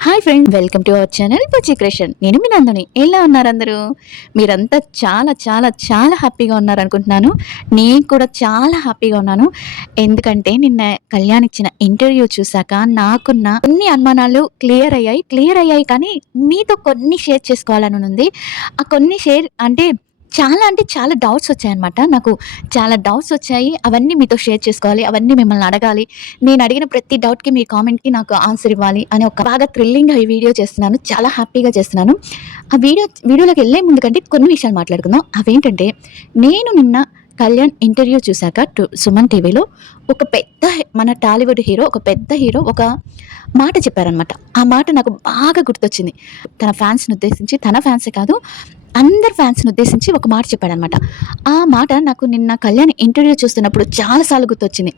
Hi friend, welcome to our channel Bujji creation. నేను మీ నందని. ఎలా ఉన్నారు అందరూ? మీరంతా చాలా చాలా చాలా హ్యాపీగా ఉన్నారనుకుంటున్నాను. నేను కూడా చాలా హ్యాపీగా ఉన్నాను. ఎందుకంటే నిన్న కళ్యాణ్ ఇచ్చిన ఇంటర్వ్యూ చూసాక నాకున్న కొన్ని అనుమానాలు క్లియర్ అయ్యాయి కానీ మీతో కొన్ని షేర్ చేసుకోవాలని ఉంది. ఆ కొన్ని షేర్ అంటే చాలా డౌట్స్ వచ్చాయన్నమాట. నాకు చాలా డౌట్స్ వచ్చాయి. అవన్నీ మీతో షేర్ చేసుకోవాలి. అవన్నీ మిమ్మల్ని అడగాలి. నేను అడిగిన ప్రతి డౌట్‌కి మీ కామెంట్‌కి నాకు ఆన్సర్ ఇవ్వాలి అని ఒక బాగా థ్రిల్లింగ్‌గా ఈ వీడియో చేస్తున్నాను. చాలా హ్యాపీగా చేస్తున్నాను. ఆ వీడియోలోకి ఎళ్ళే ముందు కొన్ని విషయాలు మాట్లాడుకుందాం. అవేంటంటే నేను నిన్న కళ్యాణ్ ఇంటర్వ్యూ చూసాక సుమన్ టీవీలో ఒక పెద్ద మన టాలీవుడ్ హీరో ఒక పెద్ద హీరో ఒక మాట చెప్పారనమాట. ఆ మాట నాకు బాగా గుర్తొచ్చింది. తన ఫ్యాన్స్‌ని ఉద్దేశించి, తన ఫ్యాన్సే కాదు అందరి ఫ్యాన్స్‌ని ఉద్దేశించి ఒక మాట చెప్పాడనమాట. ఆ మాట నాకు నిన్న కళ్యాణ్ ఇంటర్వ్యూ చూస్తున్నప్పుడు చాలా సార్లు గుర్తొచ్చింది.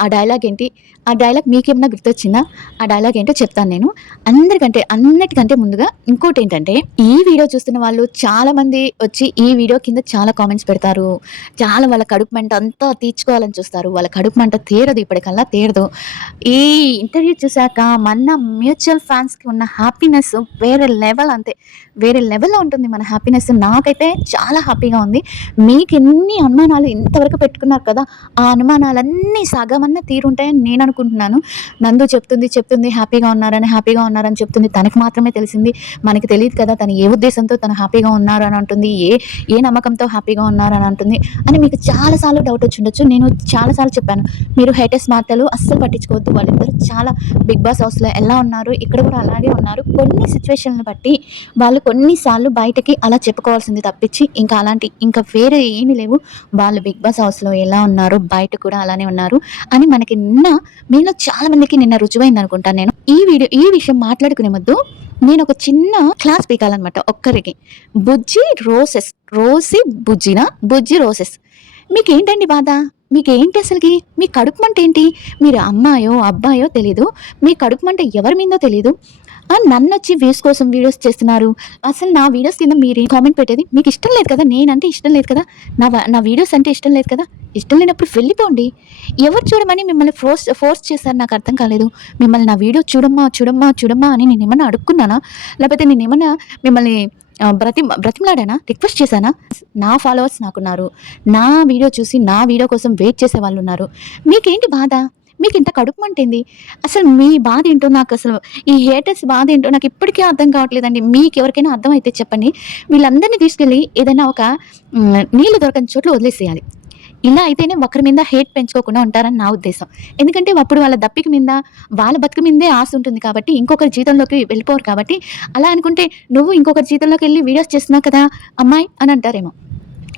ఆ డైలాగ్ ఏంటి? ఆ డైలాగ్ మీకేమన్నా గుర్తొచ్చిందా? ఆ డైలాగ్ ఏంటో చెప్తాను నేను. అన్నిటికంటే ముందుగా ఇంకోటేంటంటే, ఈ వీడియో చూస్తున్న వాళ్ళు చాలామంది వచ్చి ఈ వీడియో కింద చాలా కామెంట్స్ పెడతారు. చాలా వాళ్ళ కడుపు మంట అంతా తీర్చుకోవాలని చూస్తారు. వాళ్ళ కడుపు మంట తీరదు, ఇప్పటికల్లా తీరదు. ఈ ఇంటర్వ్యూ చూసాక మన మ్యూచువల్ ఫ్యాన్స్‌కి ఉన్న హ్యాపీనెస్ వేరే లెవెల్ అంతే. వేరే లెవెల్‌లో ఉంటుంది మన హ్యాపీనెస్. నాకైతే చాలా హ్యాపీగా ఉంది. మీకెన్ని అనుమానాలు ఇంతవరకు పెట్టుకున్నారు కదా! ఆ అనుమానాలన్నీ సగమన్నా తీరుంటాయని నేను అనుకుంటున్నాను. నందు చెప్తుంది హ్యాపీగా ఉన్నారని చెప్తుంది. తనకు మాత్రమే తెలిసింది. మనకి తెలీదు కదా! తను ఏ ఉద్దేశంతో తను హ్యాపీగా ఉన్నారని అంటుంది. ఏ నమ్మకంతో హ్యాపీగా ఉన్నారని అంటుంది అని మీకు చాలా సార్లు డౌట్ వచ్చుండొచ్చు. నేను చాలా సార్లు చెప్పాను. మీరు హేటర్స్ మాటలు అస్సలు పట్టించుకోవద్దు. వాళ్ళిద్దరూ చాలా బిగ్ బాస్ హౌస్‌లో ఎలా ఉన్నారు, ఇక్కడ కూడా అలాగే ఉన్నారు. కొన్ని సిట్యుయేషన్‌లని బట్టి వాళ్ళు కొన్నిసార్లు బయటకి అలా చెప్పుకోవాల్సింది తప్పించి ఇంకా వేరే ఏమీ లేవు. వాళ్ళు బిగ్ బాస్ హౌస్‌లో ఎలా ఉన్నారో బయట కూడా అలానే ఉన్నారు అని మనకి మీలో చాలా మందికి నిన్న రుజువైంది అనుకుంటాను నేను. ఈ విషయం మాట్లాడుకునే ముందు నేను ఒక చిన్న క్లాస్ పీకాలన్నమాట ఒక్కరికి. బుజ్జి రోసెస్, రోసి బుజ్జినా, బుజ్జి రోసెస్. మీకేంటండి బాధ? మీకేంటి అసలుకి? మీ కడుపు మంట ఏంటి? మీరు అమ్మాయో అబ్బాయో తెలీదు. మీ కడుపు మంట ఎవరి మీదో తెలీదు. నన్నొచ్చి వ్యూస్ కోసం వీడియోస్ చేస్తున్నారు. అసలు నా వీడియోస్ కింద మీరేం కామెంట్ పెట్టేది? మీకు ఇష్టం లేదు కదా! నేనంటే ఇష్టం లేదు కదా! నా వీడియోస్ అంటే ఇష్టం లేదు కదా! ఇష్టం లేనప్పుడు వెళ్ళిపోండి. ఎవరు చూడమని మిమ్మల్ని ఫోర్స్ చేశారు నాకు అర్థం కాలేదు. మిమ్మల్ని నా వీడియో చూడమ్మా అని నేనేమన్నా అడుక్కున్నానా? లేకపోతే నేనేమన్నా మిమ్మల్ని బ్రతిమలాడానా? రిక్వెస్ట్ చేశానా? నా ఫాలోవర్స్ నాకున్నారు. నా వీడియో చూసి నా వీడియో కోసం వెయిట్ చేసే వాళ్ళున్నారు. మీకేంటి బాధ? మీకింత కడుపు మంటేంది? అసలు మీ బాధేంటో నాకసలు ఈ హేటర్స్ బాధేంటో నాకిప్పటికీ అర్థం కావట్లేదండి. మీకెవరికైనా అర్థమైతే చెప్పండి. వీళ్ళందరిని తీసుకెళ్ళి ఏదైనా ఒక నీళ్లు దొరకని చోట్ల వదిలేసేయాలి. ఇలా అయితేనే ఒకరి మీద హేట్ పెంచుకోకుండా ఉంటారని నా ఉద్దేశం. ఎందుకంటే అప్పుడు వాళ్ళ దప్పిక మీద, వాళ్ళ బతుకు మీదే ఆశ ఉంటుంది కాబట్టి, ఇంకొకరి జీవితంలోకి వెళ్ళిపోరు కాబట్టి, అలా అనుకుంటే నువ్వు ఇంకొకరి జీవితంలోకెళ్ళి వీడియోస్ చేస్తున్నావు కదా అమ్మాయి అని అంటారేమో.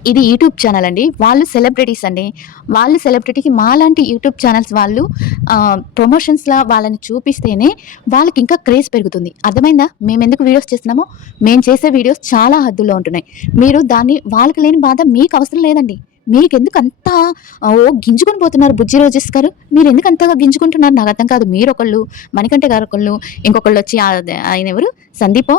ఇది యూట్యూబ్ ఛానల్ అండి. వాళ్ళు సెలబ్రిటీస్ అండి. వాళ్ళు సెలబ్రిటీకి మాలాంటి యూట్యూబ్ ఛానల్స్ వాళ్ళు ప్రమోషన్స్‌లా వాళ్ళని చూపిస్తేనే వాళ్ళకి ఇంకా క్రేజ్ పెరుగుతుంది. అర్థమైందా? మేమెందుకు వీడియోస్ చేస్తున్నామో, మేము చేసే వీడియోస్ చాలా హద్దుల్లో ఉంటున్నాయి. మీరు దాన్ని వాళ్ళకి లేని బాధ మీకు అవసరం లేదండి. మీకెందుకు అంత గింజుకొని పోతున్నారు బుజ్జి రోజెస్ గారు? మీరెందుకు అంతగా గింజుకుంటున్నారు నాకు అర్థం కాదు. మీరొకళ్ళు, మణికంఠ గారొకళ్ళు, ఇంకొకళ్ళొచ్చి ఆయనెవరు సందీపో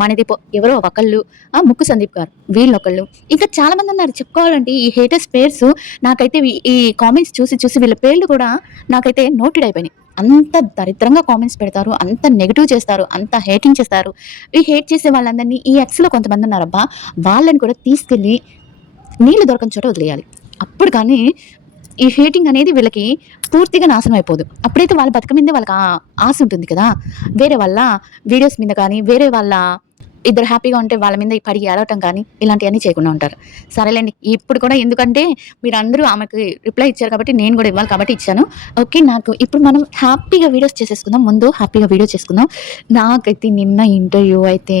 మణిదీపో ఎవరో ఒకళ్ళు, ముక్కు సందీప్ గారు వీళ్ళొకళ్ళు. ఇంకా చాలా మంది ఉన్నారు చెప్పుకోవాలంటే ఈ హేటర్స్ పేర్స్ నాకైతే ఈ కామెంట్స్ చూసి వీళ్ళ పేర్లు కూడా నాకైతే నోటెడ్ అయిపోయినాయి. అంత దరిద్రంగా కామెంట్స్ పెడతారు. అంత నెగెటివ్ చేస్తారు. అంత హేటింగ్ చేస్తారు. ఈ హేట్ చేసే వాళ్ళందరినీ ఈ ఎక్స్‌లో కొంతమంది ఉన్నారబ్బా! వాళ్ళని కూడా తీసుకెళ్ళి నీళ్లు దొరకని చోట వదిలేయాలి. అప్పుడు కానీ ఈ హేటింగ్ అనేది వీళ్ళకి పూర్తిగా నాశనం అయిపోదు. అప్పుడైతే వాళ్ళ బతుకు మీదే వాళ్ళకి ఆశ ఉంటుంది కదా! వేరే వాళ్ళ వీడియోస్ మీద కానీ, వేరే వాళ్ళ ఇద్దరు హ్యాపీగా ఉంటే వాళ్ళ మీద పడి ఏడవటం కానీ, ఇలాంటియన్నీ చేయకుండా ఉంటారు. సరేలెండి. ఇప్పుడు కూడా ఎందుకంటే మీరందరూ ఆమెకి రిప్లై ఇచ్చారు కాబట్టి నేను కూడా ఇవ్వాలి కాబట్టి ఇచ్చాను. ఓకే. ఇప్పుడు మనం హ్యాపీగా వీడియోస్ చేసేసుకుందాం. ముందు హ్యాపీగా వీడియో చేసుకుందాం. నాకైతే నిన్న ఇంటర్వ్యూ అయితే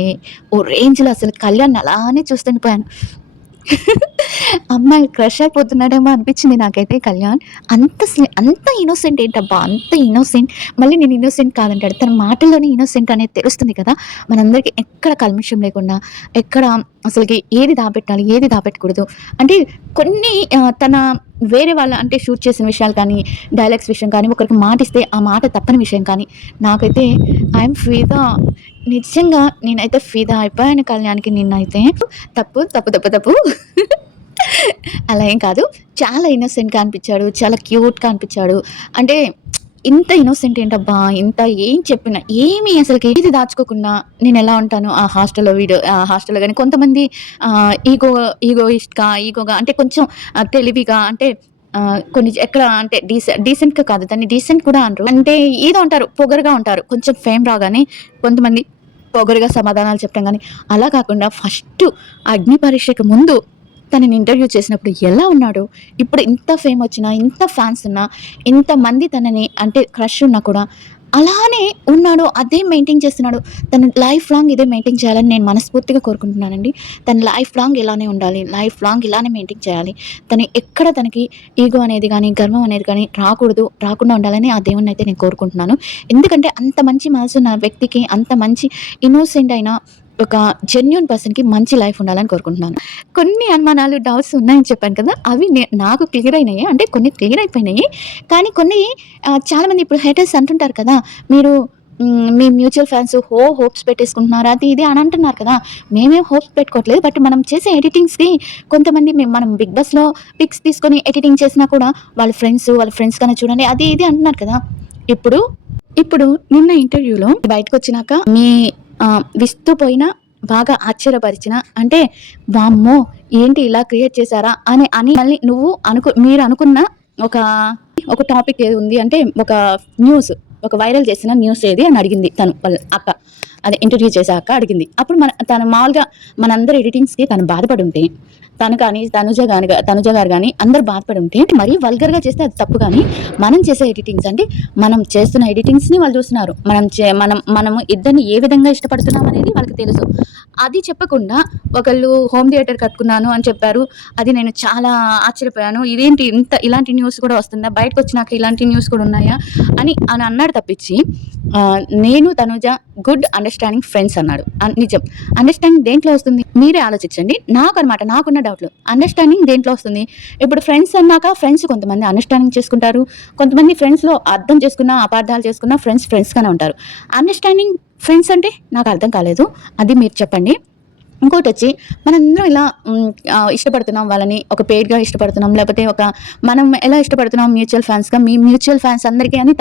ఓ రేంజ్‌లో అసలు కళ్యాణ్‌ని అలానే చూస్తుండిపోయాను. అమ్మాయి క్రష్ అయిపోతున్నాడేమో అనిపించింది నాకైతే కళ్యాణ్. అంత ఇన్నోసెంట్ ఏంటబ్బా! అంత ఇన్నోసెంట్. మళ్ళీ నేను ఇన్నోసెంట్ కాదంటాడు. తన మాటల్లోనే ఇన్నోసెంట్ అనేది తెలుస్తుంది కదా! మనందరికీ ఎక్కడ కల్మషం లేకుండా, ఎక్కడ అసలకి ఏది దాపెట్టాలి, ఏది దాపెట్టకూడదు. అంటే కొన్ని తన వేరే వాళ్ళ అంటే షూట్ చేసిన విషయాలు కానీ, డైలాగ్స్ విషయం కానీ, ఒకరికి మాటిస్తే ఆ మాట తప్పని విషయం కానీ, నాకైతే ఐయామ్ ఫిదా. నిజంగా నేనైతే ఫిదా అయిపోయాను కళ్యాణ్‌కి నిన్నైతే. తప్పు. అలా ఏం కాదు. చాలా ఇన్నోసెంట్‌గా అనిపిచ్చాడు. చాలా క్యూట్‌గా అనిపిచ్చాడు. అంటే ఇంత ఇన్నోసెంట్ ఏంటబ్బా! ఇంత ఏం చెప్పినా ఏమి అసలకి ఏది దాచుకోకుండా నేనెలా ఉంటానో ఆ హాస్టల్‌లో గాని కొంతమంది ఈగోగా అంటే కొంచెం తెలివిగా అంటే కొన్ని ఎక్కడ అంటే డీసెంట్‌గా కాదు. దాన్ని డీసెంట్ కూడా అనరు. అంటే ఏదో అంటారు. పొగరుగా ఉంటారు. కొంచెం ఫేమ్ రాగానే కొంతమంది పొగరుగా సమాధానాలు చెప్పడం గాని, అలా కాకుండా ఫస్టు అగ్ని పరీక్షకి ముందు తనని ఇంటర్వ్యూ చేసినప్పుడు ఎలా ఉన్నాడో, ఇప్పుడు ఇంత ఫేమొచ్చినా, ఇంత ఫ్యాన్సున్నా, ఇంతమంది తనని అంటే క్రష్ ఉన్నా కూడా అలానే ఉన్నాడు. అదే మెయింటైన్ చేస్తున్నాడు. తను లైఫ్ లాంగ్ ఇదే మెయింటైన్ చేయాలని నేను మనస్ఫూర్తిగా కోరుకుంటున్నానండి. తను లైఫ్ లాంగ్ ఇలానే ఉండాలి. లైఫ్ లాంగ్ ఇలానే మెయింటైన్ చేయాలి. ఎక్కడ తనకి ఈగో అనేది గానీ, గర్వం అనేది కానీ రాకుండా ఉండాలని ఆ దేవుడినైతే నేను కోరుకుంటున్నాను. ఎందుకంటే అంత మంచి మనసున్న వ్యక్తికి, అంత మంచి ఇన్నోసెంట్ అయిన ఒక జెన్యూన్ పర్సన్‌కి మంచి లైఫ్ ఉండాలని కోరుకుంటున్నాను. కొన్ని అనుమానాలు, డౌట్స్ ఉన్నాయని చెప్పాను కదా! అవి నాకు క్లియర్ అయినాయి. అంటే కొన్ని క్లియర్ అయిపోయినాయి. కానీ కొన్ని చాలామంది ఇప్పుడు హేటర్స్ అంటుంటారు కదా! మీరు మీ మ్యూచువల్ ఫండ్స్ హోప్స్ పెట్టేసుకుంటున్నారు. అది ఇది అని అంటున్నారు కదా! మేమేం హోప్స్ పెట్టుకోవట్లేదు. బట్ మనం చేసే ఎడిటింగ్స్‌కి కొంతమంది మనం బిగ్ బాస్‌లో పిక్స్ తీసుకొని ఎడిటింగ్ చేసినా కూడా వాళ్ళ ఫ్రెండ్స్ కన్నా చూడండి అది ఇది అంటున్నారు కదా! ఇప్పుడు ఇప్పుడు నిన్న ఇంటర్వ్యూలో బయటకొచ్చినాక మీ విస్తుపోయిన బాగా ఆశ్చర్యపరిచిన అంటే వామ్మో! ఏంటి ఇలా క్రియేట్ చేశారా? అని మళ్ళీ మీరు అనుకున్న ఒక ఒక టాపిక్ ఏది ఉంది అంటే ఒక వైరల్ చేసిన న్యూస్ ఏది అని అడిగింది తను వాళ్ళ అక్క. అదే ఇంటర్వ్యూ చేసే అక్క అడిగింది. అప్పుడు తను మామూలుగా మనందరి ఎడిటింగ్స్‌కి తను బాధపడి ఉంటే, తను కానీ తనుజ గారు గాని అందరూ బాధపడి ఉంటే మరీ వల్గర్‌గా చేస్తే అది తప్పు గాని, మనం చేసే ఎడిటింగ్స్ అంటే మనం చేస్తున్న ఎడిటింగ్స్‌ని వాళ్ళు చూస్తున్నారు. మనము ఇద్దరిని ఏ విధంగా ఇష్టపడుతున్నాం అనేది వాళ్ళకి తెలుసు. అది చెప్పకుండా ఒకళ్ళు హోమ్ థియేటర్ కట్టుకున్నాను అని చెప్పారు. అది నేను చాలా ఆశ్చర్యపోయాను. ఇదేంటి ఇలాంటి న్యూస్ కూడా వస్తుందా? బయటకొచ్చినాక ఇలాంటి న్యూస్ కూడా ఉన్నాయా? అని అన్నాడు తప్పించి నేను తనుజ గుడ్ అండర్‌స్టాండింగ్ ఫ్రెండ్స్ అన్నాడు. నిజం. అండర్‌స్టాండింగ్ దేంట్లో వస్తుంది? మీరే ఆలోచించండి. నాకున్న డౌట్‌లు. అండర్‌స్టాండింగ్ దేంట్లో వస్తుంది? ఇప్పుడు ఫ్రెండ్స్ అన్నాక ఫ్రెండ్స్ కొంతమంది అండర్‌స్టాండింగ్ చేసుకుంటారు. కొంతమంది ఫ్రెండ్స్‌లో అర్థం చేసుకున్న, అపార్థాలు చేసుకున్న ఫ్రెండ్స్‌గానే ఉంటారు. అండర్‌స్టాండింగ్ ఫ్రెండ్స్ అంటే నాకు అర్థం కాలేదు. అది మీరు చెప్పండి. ఇంకోటొచ్చి మనందరం ఇలా ఇష్టపడుతున్నాం వాళ్ళని. ఒక పెయిడ్‌గా ఇష్టపడుతున్నాం. లేపోతే మనం ఎలా ఇష్టపడుతున్నాం మ్యూచువల్ ఫాన్స్‌గా మీ మ్యూచువల్ ఫాన్స్ అందరికీ అని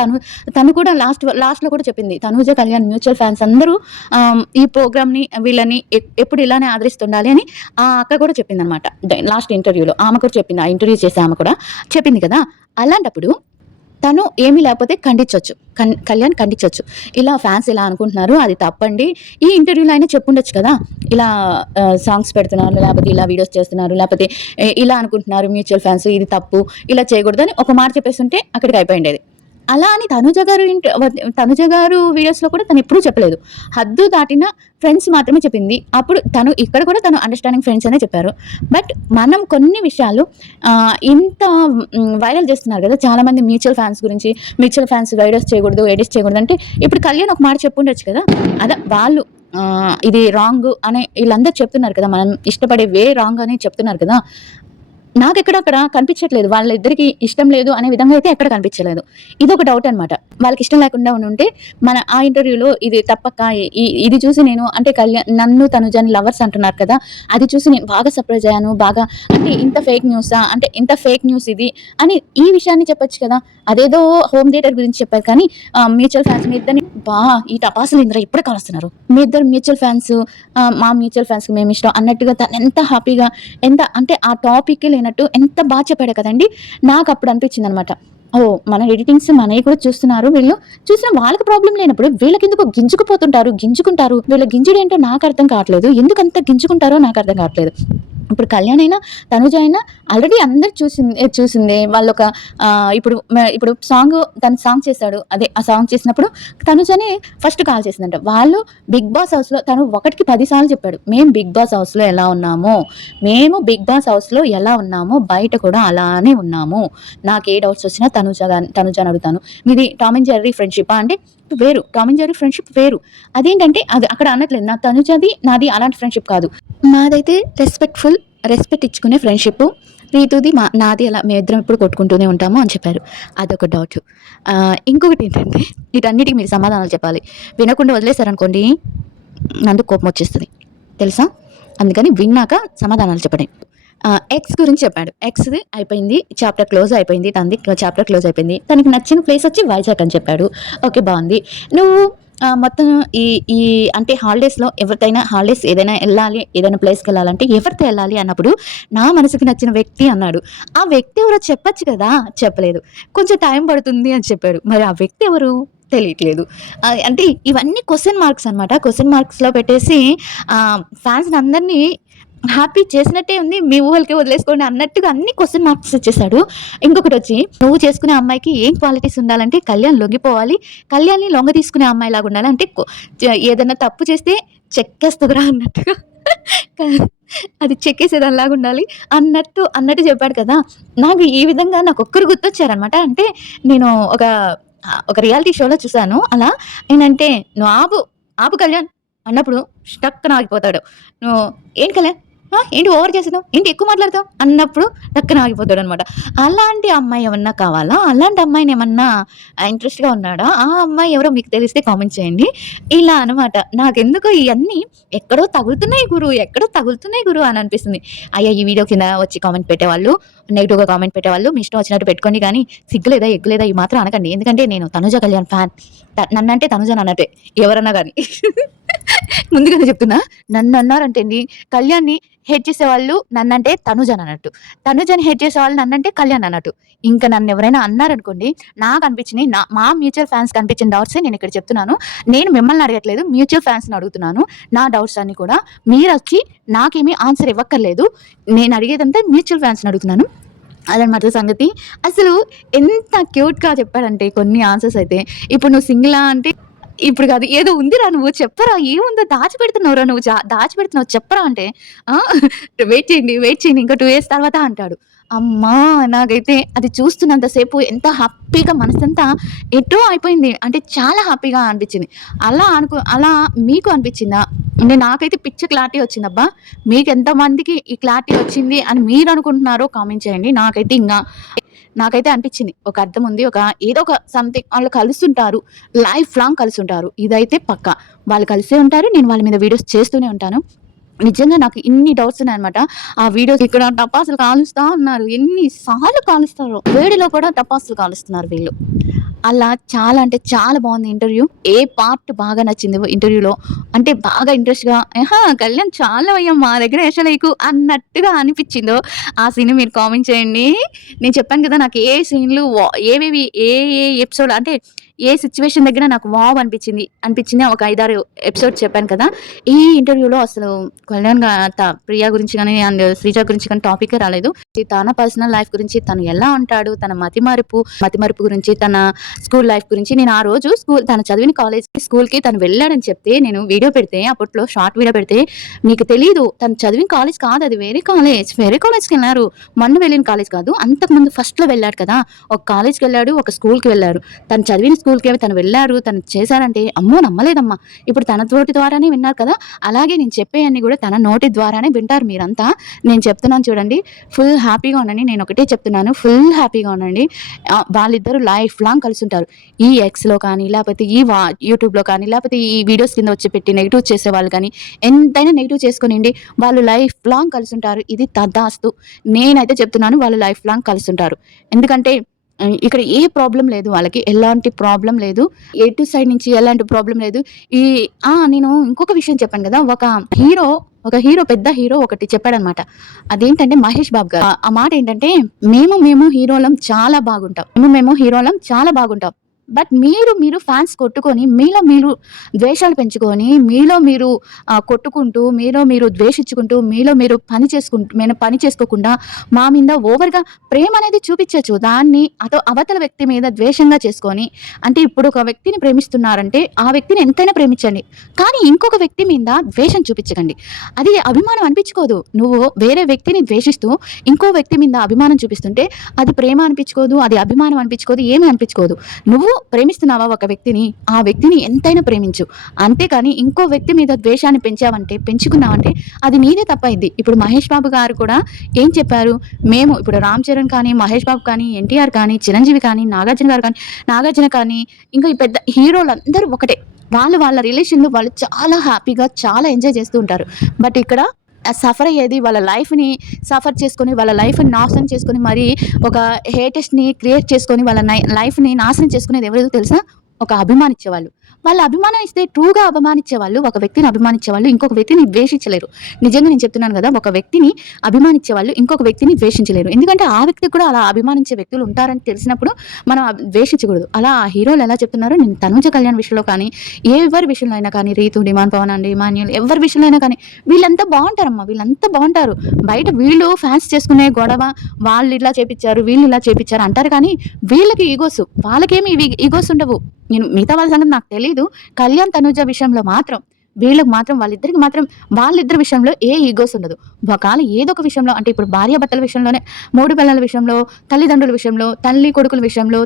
తను కూడా లాస్ట్‌లో కూడా చెప్పింది. తనూజ కళ్యాణ్ మ్యూచువల్ ఫాన్స్ అందరూ ఈ ప్రోగ్రామ్‌ని వీళ్ళని ఎప్పుడు ఇలానే ఆదరిస్తుండాలి అని ఆ అక్క కూడా చెప్పిందనమాట. లాస్ట్ ఇంటర్వ్యూలో. ఆమె కూడా చెప్పింది. ఆ ఇంటర్వ్యూ చేసే ఆమె కూడా చెప్పింది కదా! అలాంటప్పుడు తను ఏమీ లేకపోతే ఖండించొచ్చు. కళ్యాణ్ ఖండించొచ్చు. ఇలా ఫ్యాన్స్ ఇలా అనుకుంటున్నారు. అది తప్పండి. ఈ ఇంటర్వ్యూలో అయినా చెప్పుండొచ్చు కదా! ఇలా సాంగ్స్ పెడుతున్నారు. లేపోతే ఇలా వీడియోస్ చేస్తున్నారు. లేపోతే ఇలా అనుకుంటున్నారు మ్యూచువల్ ఫాన్స్ ఇది తప్పు. ఇలా చేయకూడదని ఒక మాట చెప్పేసుంటే అక్కడికి అయిపోయుండేది. అలా అని తనుజ గారు వీడియోస్‌లో కూడా తనెప్పుడూ చెప్పలేదు. హద్దు దాటిన ఫ్రెండ్స్ మాత్రమే చెప్పింది. అప్పుడు ఇక్కడ కూడా తను అండర్‌స్టాండింగ్ ఫ్రెండ్స్ అనే చెప్పారు. బట్ మనం కొన్ని విషయాలు ఇంత వైరల్ చేస్తున్నారు కదా! చాలామంది మ్యూచువల్ ఫాన్స్ వీడియోస్ చేయకూడదు, ఎడిట్స్ చేయకూడదు అంటే ఇప్పుడు కళ్యాణ్ ఒక మాట చెప్పుండొచ్చు కదా! వాళ్ళు ఇది రాంగ్ అని ఈళ్ళందరూ చెప్తున్నారు కదా! మనం ఇష్టపడే రాంగ్ అని చెప్తున్నారు కదా! అక్కడ కనిపించట్లేదు. వాళ్ళిద్దరికీ ఇష్టం లేదు అనే విధంగా అయితే ఎక్కడ కనిపించలేదు. ఇదొక డౌట్ అనమాట. వాళ్ళకి ఇష్టం లేకుండా ఉండుంటే ఆ ఇంటర్వ్యూలో ఇది తప్పక్క ఇది చూసి నేను అంటే నన్ను తనుజని లవర్స్ అంటున్నారు కదా! అది చూసి నేను బాగా సర్ప్రైజ్ అయ్యాను. అంటే ఇంత ఫేక్ న్యూసా? అంటే ఇంత ఫేక్ న్యూస్ ఇది అని ఈ విషయాన్ని చెప్పొచ్చు కదా! అదేదో హోమ్ థియేటర్ గురించి చెప్పారు కానీ మ్యూచువల్ ఫాన్స్ మీ ఇద్దరిని ఈ టపాసులు ఇంద్ర ఇప్పుడే కాలుస్తున్నారు. మీ ఇద్దరు మ్యూచువల్ ఫాన్స్ మా మ్యూచువల్ ఫాన్స్‌కి మేమిష్టం అన్నట్టుగా తనెంత హ్యాపీగా అంటే ఆ టాపిక్కే లేనట్టు ఎంత చెప్పాడో కదండీ! నాకప్పుడు అనిపించిందనమాట. ఓహ్! మన ఎడిటింగ్స్ మనయి కూడా చూస్తున్నారు వీళ్ళు. చూసినా వాళ్ళకి ప్రాబ్లమ్ లేనప్పుడు వీళ్ళకెందుకు గింజుకుంటారు. వీళ్ళ గింజుడేంటో నాకర్థం కావట్లేదు. ఎందుకంత గింజుకుంటారో నాకర్థం కావట్లేదు. ఇప్పుడు కళ్యాణ్ అయినా, తనుజ అయినా ఆల్రెడీ అందరూ చూసిందే. వాళ్ళొక ఇప్పుడు తను సాంగ్ చేశాడు. అదే ఆ సాంగ్ చేసినప్పుడు తనుజనే ఫస్ట్ కాల్ చేసిందంట. వాళ్ళు బిగ్ బాస్ హౌస్‌లో తను 1కి 10 సార్లు చెప్పాడు. మేము బిగ్ బాస్ హౌస్‌లో ఎలా ఉన్నామో బయట కూడా అలానే ఉన్నాము. నాకే డౌట్స్ వచ్చినా తనుజని అడుగుతాను. మీది టామ్ అండ్ జెర్రీ ఫ్రెండ్‌షిప్పా అంటే వేరు. టామ్ అండ్ జెర్రీ ఫ్రెండ్‌షిప్ వేరు. అదేంటంటే అది అక్కడ అనట్లేదు. తనుజది నాది అలాంటి ఫ్రెండ్‌షిప్ కాదు. మాదైతే రెస్పెక్ట్ ఇచ్చుకునే ఫ్రెండ్‌షిప్పు. రీతూది నాది అలా మేమిద్దరం ఎప్పుడు కొట్టుకుంటూనే ఉంటాము అని చెప్పారు. అదొక డౌటు. ఇంకొకటేంటంటే వీటన్నిటికి మీరు సమాధానాలు చెప్పాలి. వినకుండా వదిలేసారనుకోండి అందుకు కోపమొచ్చేస్తది. తెలుసా? అందుకని విన్నాక సమాధానాలు చెప్పండి. ఎక్స్ గురించి చెప్పాడు. ఎక్స్‌ది అయిపోయింది. చాప్టర్ క్లోజ్ అయిపోయింది. తనది చాప్టర్ క్లోజ్ అయిపోయింది. తనకి నచ్చిన ప్లేస్ వచ్చి వైజాగ్ అని చెప్పాడు. ఓకే, బావుంది. నువ్వు మొత్తం ఈ ఈ అంటే హాలిడేస్‌లో ఎవరితైనా హాలిడేస్ ఏదైనా ఎళ్ళాలి, ఏదైనా ప్లేస్‌కెళ్ళాలంటే ఎవరితో ఎళ్ళాలి అన్నప్పుడు, నా మనసుకి నచ్చిన వ్యక్తి అన్నాడు. ఆ వ్యక్తి ఎవరో చెప్పొచ్చు కదా! చెప్పలేదు. కొంచెం టైం పడుతుంది అని చెప్పాడు. మరి ఆ వ్యక్తి ఎవరు? తెలియట్లేదు. అంటే ఇవన్నీ క్వెషన్ మార్క్స్ అనమాట. క్వెషన్ మార్క్స్‌లో పెట్టేసి ఫ్యాన్స్‌ని అందరిని హ్యాపీ చేసినట్టే ఉంది. మీ ఊహలకే వదిలేసుకోండి అన్నట్టుగా అన్ని క్వెషన్ మార్క్స్ ఇచ్చేసాడు. ఇంకొకటొచ్చి నువ్వు చేసుకునే అమ్మాయికి ఏం క్వాలిటీస్ ఉండాలంటే కళ్యాణ్ లొంగిపోవాలి. కళ్యాణ్‌ని లొంగ తీసుకునే అమ్మాయిలాగా ఉండాలి. అంటే ఏదన్నా తప్పు చేస్తే చెక్కేస్తదిరా అన్నట్టుగా అది చెక్కేసేదానిలాగా ఉండాలి అన్నట్టు చెప్పాడు కదా! నాకు ఈ విధంగా నాకొక్కరు గుర్తొచ్చారనమాట. అంటే నేను ఒక రియాలిటీ షోలో చూసాను. అలా ఏంటంటే, "నువ్వు ఆపు, ఆపు కళ్యాణ్" అన్నప్పుడు టక్కున ఆగిపోతాడు. నువ్వు "ఏంటి కళ్యాణ్? ఏంటి ఓవర్ చేస్తున్నావు? ఏంటి ఎక్కువ మాట్లాడతావు?" అన్నప్పుడు టక్కున ఆగిపోతాడనమాట. అలాంటి అమ్మాయి ఏమన్నా కావాలా? అలాంటి అమ్మాయినేమన్నా ఇంట్రెస్ట్‌గా ఉన్నాడా? ఆ అమ్మాయి ఎవరో మీకు తెలిస్తే కామెంట్ చేయండి. ఇలా అనమాట. నాకెందుకో ఇయన్నీ ఎక్కడో తగులుతున్నాయి గురు అని అనిపిస్తుంది. అయ్యా! ఈ వీడియో కింద వచ్చి కామెంట్ పెట్టేవాళ్ళు, నెగెటివ్‌గా కామెంట్ పెట్టేవాళ్ళు మీ ఇష్టం వచ్చినట్టు పెట్టుకోండి గానీ, సిగ్గులేదా, ఎగ్గులేదా ఈ మాత్రం అనకండి. ఎందుకంటే నేను తనుజ కళ్యాణ్ ఫ్యాన్. నన్నంటే తనుజనన్నట్టే ఎవరన్నా గాని. ముందుగానే చెప్తున్నా. నన్నన్నారంటే అండి, కళ్యాణ్‌ని హేట్ చేసేవాళ్ళు నన్నంటే తనుజనన్నట్టు. తనుజని హేట్ చేసేవాళ్ళు నన్నంటే కళ్యాణ్ అన్నట్టు. ఇంక నన్నెవరైనా అన్నారనుకోండి, నాకనిపించినియి మా మ్యూచువల్ ఫ్యాన్స్‌కి అనిపించిన డౌట్సే నేనిక్కడ చెప్తున్నాను. నేను మిమ్మల్ని అడగట్లేదు. మ్యూచువల్ ఫ్యాన్స్‌ని అడుగుతున్నాను. నా డౌట్స్ అన్నీ కూడా మీరొచ్చి నాకేమి ఆన్సర్ ఇవ్వక్కర్లేదు. నేనడిగేదంతా మ్యూచువల్ ఫ్యాన్స్‌ని అడుగుతున్నాను. అదనమాట సంగతి. అసలు ఎంత క్యూట్‌గా చెప్పాడంటే కొన్ని ఆన్సర్స్ అయితే. ఇప్పుడు నువ్వు సింగిలా అంటే, ఇప్పుడు కాదు. ఏదో ఉందిరా నువ్వు చెప్పరా ఏముందో దాచిపెడుతున్నావురా నువ్వు దాచిపెడుతున్నావు చెప్పరా అంటే, ఆ! వెయిట్ చేయండి. ఇంకో 2 ఇయర్స్ తర్వాత అంటాడు. అమ్మా! నాకైతే అది చూస్తున్నంత సేపు ఎంత హ్యాపీగా మనసంతా ఎటో అయిపోయింది. అంటే చాలా హ్యాపీగా అనిపించింది. అలా మీకు అనిపించిందా? అంటే నాకైతే పిచ్చ క్లారిటీ వచ్చిందబ్బా! మీకెంతమందికి ఈ క్లారిటీ వచ్చింది అని మీరనుకుంటున్నారో కామెంట్ చేయండి. నాకైతే అనిపించింది. ఒక అర్థం ఉంది. ఏదో ఒక సంథింగ్ ఆళ్ళు కలుస్తుంటారు. Life long కలిసుంటారు. ఇదైతే పక్కా. వాళ్ళు కలిసే ఉంటారు. నేను వాళ్ళ మీద వీడియోస్ చేస్తూనే ఉంటాను. నిజంగా నాకు ఇన్ని డౌట్స్ ఉన్నాయన్నమాట. ఆ వీడియోస్ ఇక్కడ టపాసులు కాలుస్తా ఉన్నారు. ఎన్ని సార్లు కాలుస్తారో. వేడిలో కూడా టపాసులు కాలుస్తున్నారు వీళ్ళు. అలా చాలా అంటే చాలా బాగుంది ఇంటర్వ్యూ. ఏ పార్ట్ బాగా నచ్చింది ఇంటర్వ్యూలో? అంటే బాగా ఇంట్రెస్ట్‌గా కళ్యాణ్ చాలవయ్య మా దగ్గర ఏషలేయకు అన్నట్టుగా అనిపిచ్చిందో, ఆ సీన్ మీరు కామెంట్ చేయండి. నేను చెప్పాను కదా! నాకు ఏ సీన్‌లు ఏవేవి ఏ ఏ ఎపిసోడ్ అంటే ఏ సిట్యుయేషన్ దగ్గర నాకు వావ్ అనిపించింది ఒక 5, 6 ఎపిసోడ్స్ చెప్పాను కదా! ఈ ఇంటర్వ్యూలో అసలు కళ్యాణ్ ప్రియా గురించి గాని అండ్ శ్రీజ గురించి గాని టాపికే రాలేదు. తన పర్సనల్ లైఫ్ గురించి, తను ఎలా ఉంటాడు, తన మతిమరుపు గురించి, తన స్కూల్ లైఫ్ గురించి నేను ఆ రోజు తను చదివిన స్కూల్‌కి తను వెళ్ళాడని చెప్తే నేను వీడియో పెడితే అప్పట్లో షార్ట్ వీడియో పెడితే, "మీకు తెలీదు తను చదివిన కాలేజ్ కాదు అది వేరే కాలేజ్‌కెళ్లారు. మొన్న వెళ్ళిన కాలేజ్ కాదు. అంతకుముందు ఫస్ట్‌లో వెళ్ళాడు కదా! ఒక కాలేజ్‌కెళ్ళాడు, ఒక స్కూల్‌కి వెళ్లారు. తను చదివిన స్కూల్‌కే తను వెళ్లారు, తను చేశారంటే అమ్మో! నమ్మలేదమ్మా. ఇప్పుడు తన నోటి ద్వారానే విన్నారు కదా! అలాగే నేను చెప్పేయన్నీ కూడా తన నోటి ద్వారానే వింటారు మీరంతా. నేను చెప్తున్నాను చూడండి. ఫుల్ హ్యాపీగా ఉండండి. నేను ఒకటే చెప్తున్నాను. ఫుల్ హ్యాపీగా ఉండండి. వాళ్ళిద్దరూ లైఫ్ లాంగ్ కలిసుంటారు. ఈ ఎక్స్‌లో కానీ, లేపోతే యూట్యూబ్‌లో కానీ, లేపోతే ఈ వీడియోస్ కింద వచ్చి పెట్టి నెగెటివ్ చేసేవాళ్ళు గానీ, ఎంతైనా నెగెటివ్ చేసుకోనియండి. వాళ్ళు లైఫ్ లాంగ్ కలిసుంటారు. ఇది తథాస్తు. నేనైతే చెప్తున్నాను వాళ్ళు లైఫ్ లాంగ్ కలిసుంటారు. ఎందుకంటే ఇక్కడ ఏ ప్రాబ్లమ్ లేదు వాళ్ళకి. ఎలాంటి ప్రాబ్లమ్ లేదు. ఎటు సైడ్ నుంచి ఎలాంటి ప్రాబ్లమ్ లేదు. నేను ఇంకొక విషయం చెప్పాను గదా! ఒక హీరో పెద్ద హీరో ఒకటి చెప్పాడనమాట. అదేంటంటే 'మహేష్ బాబు' గారు. ఆ మాటేంటంటే, మేము హీరోలం చాలా బాగుంటాం. మేము హీరోలం చాలా బాగుంటాం. బట్ మీరు ఫాన్స్ కొట్టుకొని, మీలో మీరు ద్వేషాలు పెంచుకొని, మీలో మీరు కొట్టుకుంటూ, మీలో మీరు ద్వేషించుకుంటూ, మీలో మీరు పని చేసుకోకుండా, మా మీద ఓవర్‌గా ప్రేమనేది చూపిచ్చొచ్చు. దాన్ని అవతల వ్యక్తి మీద ద్వేషంగా చేసుకొని, అంటే ఇప్పుడు ఒక వ్యక్తిని ప్రేమిస్తున్నారంటే, ఆ వ్యక్తిని ఎంతైనా ప్రేమించండి. కానీ ఇంకొక వ్యక్తి మీద ద్వేషం చూపిచ్చకండి. అది అభిమానం అనిపించుకోదు. నువ్వు వేరే వ్యక్తిని ద్వేషిస్తూ, ఇంకో వ్యక్తి మీద అభిమానం చూపిస్తుంటే, అది ప్రేమ అనిపించుకోదు, అది అభిమానం అనిపించుకోదు, ఏమీ అనిపించుకోదు. నువ్వు ప్రేమిస్తున్నావా ఒక వ్యక్తిని, ఆ వ్యక్తిని ఎంతైనా ప్రేమించు. అంతేకాని ఇంకో వ్యక్తి మీద ద్వేషాన్ని పెంచుకున్నావంటే అది నీదే తప్పయిద్ది. ఇప్పుడు 'మహేష్ బాబు' గారు కూడా ఏం చెప్పారు? మేము ఇప్పుడు 'రామ్ చరణ్' కానీ, 'మహేష్ బాబు' కానీ, 'ఎన్టీఆర్' కానీ, 'చిరంజీవి' కానీ, 'నాగార్జున' కానీ, ఇంకా ఈ పెద్ద హీరోలందరూ ఒకటే. వాళ్ళ రిలేషన్‌లో వాళ్ళు చాలా హ్యాపీగా, చాలా ఎంజాయ్ చేస్తూ ఉంటారు. బట్ ఇక్కడ సఫర్ అయ్యేది, వాళ్ళ లైఫ్‌ని సఫర్ చేసుకొని, వాళ్ళ లైఫ్‌ని నాశనం చేసుకొని, మరి ఒక హేటర్స్‌ని క్రియేట్ చేసుకొని, వాళ్ళ లైఫ్‌ని నాశనం చేసుకునేది ఎవరో తెలుసా? ఒక అభిమానిచ్చేవాళ్ళు. వాళ్ళు అభిమానం ఇస్తే ట్రూగా అభిమానిచ్చేవాళ్ళు, ఒక వ్యక్తిని అభిమానిచ్చేవాళ్ళు ఇంకొక వ్యక్తిని ద్వేషించలేరు. నిజంగా నేను చెప్తున్నాను గదా! ఒక వ్యక్తిని అభిమానిచ్చేవాళ్ళు ఇంకొక వ్యక్తిని ద్వేషించలేరు. ఎందుకంటే ఆ వ్యక్తికి కూడా అలా అభిమానించే వ్యక్తులు ఉంటారని తెలిసినప్పుడు మనం ద్వేషించకూడదు. అలా ఆ హీరోలు ఎలా చెప్తున్నారో నేను తనుజ కళ్యాణ్ విషయంలో కానీ, ఎవరి విషయంలో అయినా కానీ, రీతు, డిమాండ్ పవన్ అండి, ఇమాన్యుల్ ఎవరి విషయంలో అయినా కానీ వీళ్ళంతా బావుంటారమ్మా. వీళ్ళంతా బావుంటారు. బయట వీళ్ళు ఫ్యాన్స్ చేసుకునే గొడవ, వాళ్ళు ఇలా చేపిచ్చారు, వీళ్ళు ఇలా చేపిచ్చారు అంటారు కానీ వీళ్ళకి ఈగోస్, వాళ్ళకేమి ఇవి ఈగోస్ ఉండవు. నేను మిగతా వాళ్ళ సంగతి నాకు తెలీదు. కళ్యాణ్, తనూజ విషయంలో మాత్రం వీళ్ళకి మాత్రం వాళ్ళిద్దరి విషయంలో ఏ ఈగోస్ ఉండదు. ఒకవేళ ఏదో ఒక విషయంలో అంటే ఇప్పుడు భార్యాభర్తల విషయంలోనే, మూడు పిల్లల విషయంలో, తల్లిదండ్రుల విషయంలో, తల్లి కొడుకుల విషయంలో,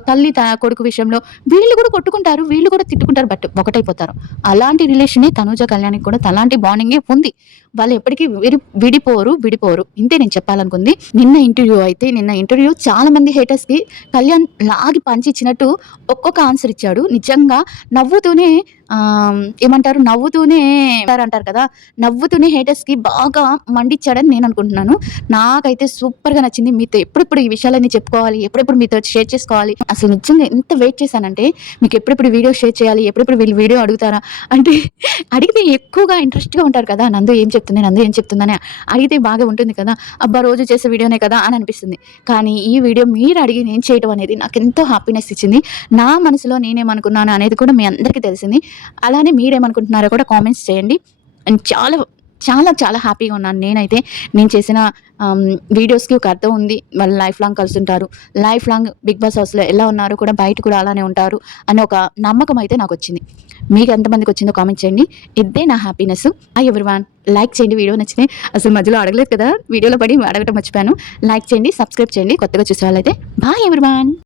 కొడుకు విషయంలో వీళ్ళు కూడా కొట్టుకుంటారు, వీళ్ళు కూడా తిట్టుకుంటారు. బట్ ఒకటైపోతారు. అలాంటి రిలేషనే తనూజ, కళ్యాణ్‌కి కూడా అలాంటి బాండింగే ఉంది. వాళ్ళు ఎప్పటికీ విడిపోరు. ఇంతే నేను చెప్పాలనుకుంది. నిన్న ఇంటర్వ్యూ చాలా మంది హేటర్స్‌కి కళ్యాణ్ లాగి పంచిచ్చినట్టు ఒక్కొక్క ఆన్సర్ ఇచ్చాడు. నిజంగా నవ్వుతూనే ఏమంటారు? నవ్వుతూనే అంటారు కదా! నవ్వుతూనే హేటర్స్‌కి బాగా మండిచ్చాడని నేను అనుకుంటున్నాను. నాకైతే సూపర్‌గా నచ్చింది. మీతో ఎప్పుడెప్పుడు ఈ విషయాలన్నీ చెప్పుకోవాలి, ఎప్పుడెప్పుడు మీతో షేర్ చేసుకోవాలి. అసలు నిజంగా ఎంత వెయిట్ చేశానంటే మీకు ఎప్పుడెప్పుడు వీడియో షేర్ చేయాలి, ఎప్పుడెప్పుడు వీళ్ళు వీడియో అడుగుతారా అంటే అడిగితే ఎక్కువగా ఇంట్రెస్ట్‌గా ఉంటారు కదా! నందు ఏం చెప్తుందని అడిగితే బాగా ఉంటుంది కదా! అబ్బా! రోజు చేసే వీడియోనే కదా అని అనిపిస్తుంది. కానీ ఈ వీడియో మీరు అడిగి నేను చేయడం అనేది నాకెంతో హ్యాపీనెస్ ఇచ్చింది. నా మనసులో నేనేమనుకున్నాను అనేది కూడా మీ అందరికీ తెలిసింది. అలానే మీరేమనుకుంటున్నారో కూడా కామెంట్స్ చేయండి. అండ్ చాలా హ్యాపీగా ఉన్నాను నేనైతే. నేను చేసిన వీడియోస్‌కి ఒక అర్థం ఉంది. వాళ్ళు లైఫ్ లాంగ్ కలిసుంటారు. లైఫ్ లాంగ్ బిగ్ బాస్ హౌస్‌లో ఎలా ఉన్నారో కూడా బయట కూడా అలానే ఉంటారు అనే ఒక నమ్మకం అయితే నాకొచ్చింది. మీకు ఎంతమందికి వచ్చిందో కామెంట్ చేయండి. ఇదే నా హ్యాపీనెస్. Hi everyone. లైక్ చేయండి వీడియో నచ్చితే. అసలు మధ్యలో అడగలేదు కదా! వీడియోలో పడి అడగటం మర్చిపోయాను. లైక్ చేయండి, సబ్స్క్రైబ్ చేయండి కొత్తగా చూసేవాళ్ళైతే. Bye everyone.